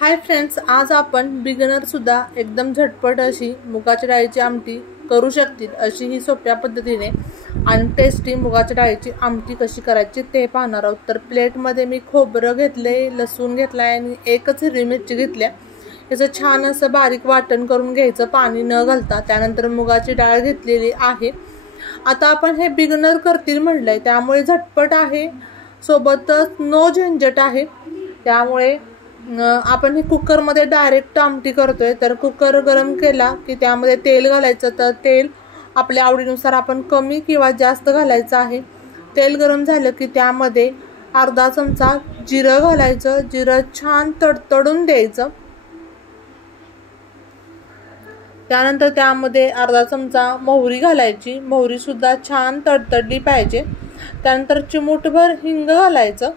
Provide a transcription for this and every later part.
Hi friends, आज आपण beginner सुद्धा एकदम झटपट अशी मुगाच्या डाळीची आमटी करू शकतील अशी ही सोप्या पद्धतीने आणि टेस्टी मुगाच्या डाळीची आमटी कशी करायची ते पाहणार आहोत। तर प्लेटमध्ये मी खोबरं घेतले, लसूण घेतलाय आणि एकच हिरवी मिरची घेतली। याचं छान असं बारीक वाटण करून घ्यायचं पाणी न घालता। त्यानंतर मुगाची डाळ घेतलेली आहे। आता आपण हे बिगिनर करतील म्हटलंय त्यामुळे झटपट आहे, सोबतच नो झंझट आहे। त्यामुळे आपण हे कुकर मध्ये डायरेक्ट आमटी करतोय। तर कुकर गरम केला की त्यामध्ये तेल घालायचं। तर तेल आपल्या आवडीनुसार आपण कमी किंवा जास्त घालायचं आहे। तेल गरम झालं की त्यामध्ये अर्धा चमचा जिरं घालायचं। जिरं छान तडतडून द्यायचं। त्यानंतर त्यामध्ये अर्धा चमचा मोहरी घालायची। मोहरी सुद्धा छान तडतडली पाहिजे। त्यानंतर चिमूटभर हिंग घालायचं।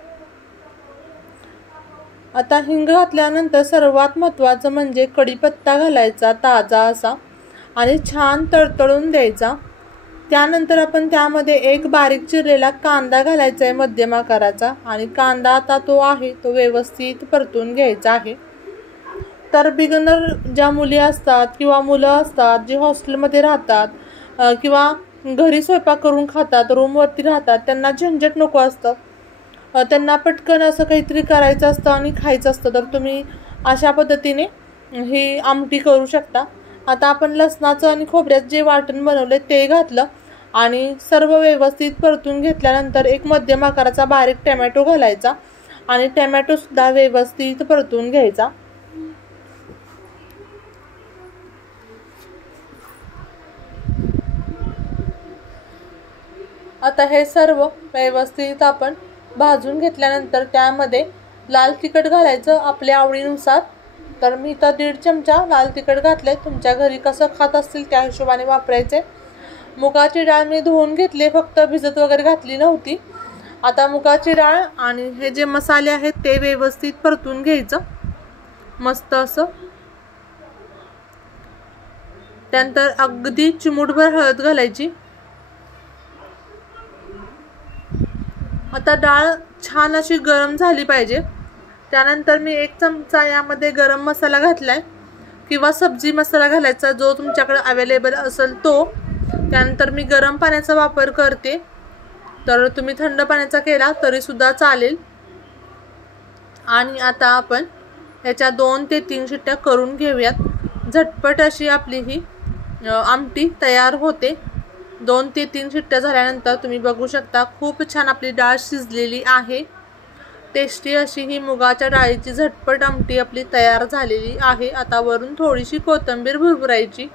आता हिंग घातल्यानंतर सर्वात महत्त्वाचं म्हणजे कढीपत्ता घालायचा ताजा असा आणि छान तडतडून द्यायचा। त्यानंतर आपण त्यामध्ये एक बारीक चिरलेला कांदा घालायचा आहे मध्यम आकाराचा आणि कांदा आता तो आहे तो व्यवस्थित परतून घ्यायचा आहे। तर बिगिनर ज्या मुली असतात किंवा मुलं असतात जे हॉस्टेलमध्ये राहतात किंवा घरी स्वयंपाक करून खातात, रूमवरती राहतात, त्यांना झंझट नको असतं, त्यांना पटकन असं काहीतरी करायचं असतं आणि खायचं असतं। तर तुम्ही अशा पद्धतीने ही आमटी करू शकता। आता आपण लसणाचं आणि खोबऱ्याचं जे वाटण बनवले ते घातलं आणि सर्व व्यवस्थित परतून घेतल्यानंतर एक मध्यम आकाराचा बारीक टोमॅटो घालायचा आणि टोमॅटो सुद्धा व्यवस्थित परतून घ्यायचा। आता हे सर्व व्यवस्थित आपण भाजून घेतल्यानंतर त्यामध्ये लाल तिखट घालायचं आपल्या आवडीनुसार। तर मी तर 1.5 चमचा लाल तिखट घातले, तुमच्या घरी कसं खात असतील त्या हिशोबाने वापरायचे। मुगाची डाळ मी धुवून घेतली, फक्त भिजत वगैरे घातली नव्हती। आता मुगाची डाळ आणि हे जे मसाले आहेत ते व्यवस्थित परतून घ्यायचं मस्त असं। त्यानंतर अगदी चिमूटभर हळद घालायची। आता डाळ छान अशी गरम झाली पाहिजे। त्यानंतर मी 1 चमचा यामध्ये गरम मसाला घातलाय किंवा सब्जी मसाला घालायचा जो तुमच्याकडे अवेलेबल असेल तो। त्यानंतर मी गरम पाण्याचा वापर करते, तर तुम्ही थंड पाण्याचा केला तरी सुद्धा चालेल। आणि आता आपण याच्या 2 ते 3 शिट्ट्या करून घेऊयात। झटपट अशी आपली ही आमटी तयार होते। 2 ते 3 शिट्ट्या झाल्यानंतर तुम्ही बघू शकता खूप छान आपली डाळ शिजलेली आहे। टेस्टी अशी ही मुगाच्या डाळीची झटपट आमटी आपली तयार झालेली आहे। आता वरून थोडीशी कोथिंबीर भुरभुरायची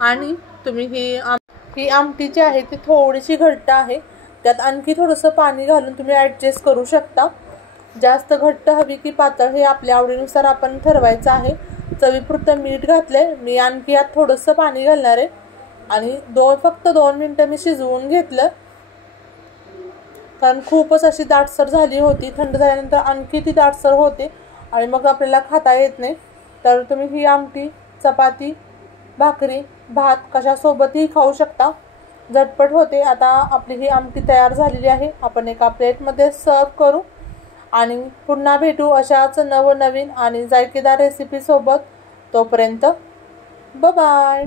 आणि तुम्ही ही आमटी जी आहे ती थोडीशी घट्ट आहे, त्यात आणखी थोडंसं पाणी घालून तुम्ही ॲडजस्ट करू शकता। जास्त घट्ट हवी की पातळ हे आपल्या आवडीनुसार आपण ठरवायचं आहे। चवीपुरतं मीठ घातले, मी आणखी यात थोडंसं पाणी घालणार आहे आणि फक्त 2 मिनिटं मी शिजवून घेतलं, कारण खूपच अशी दाटसर झाली होती। थंड झाल्यानंतर आणखी ती दाटसर होते आणि मग आपल्याला खाता येत नाही। तर तुम्ही ही आमटी चपाती, भाकरी, भात कशासोबतही खाऊ शकता, झटपट होते। आता आपली ही आमटी तयार झालेली आहे, आपण एका प्लेटमध्ये सर्व करू आणि पुन्हा भेटू अशाच नवनवीन आणि जायकेदार रेसिपी सोबत। तोपर्यंत बाय बाय।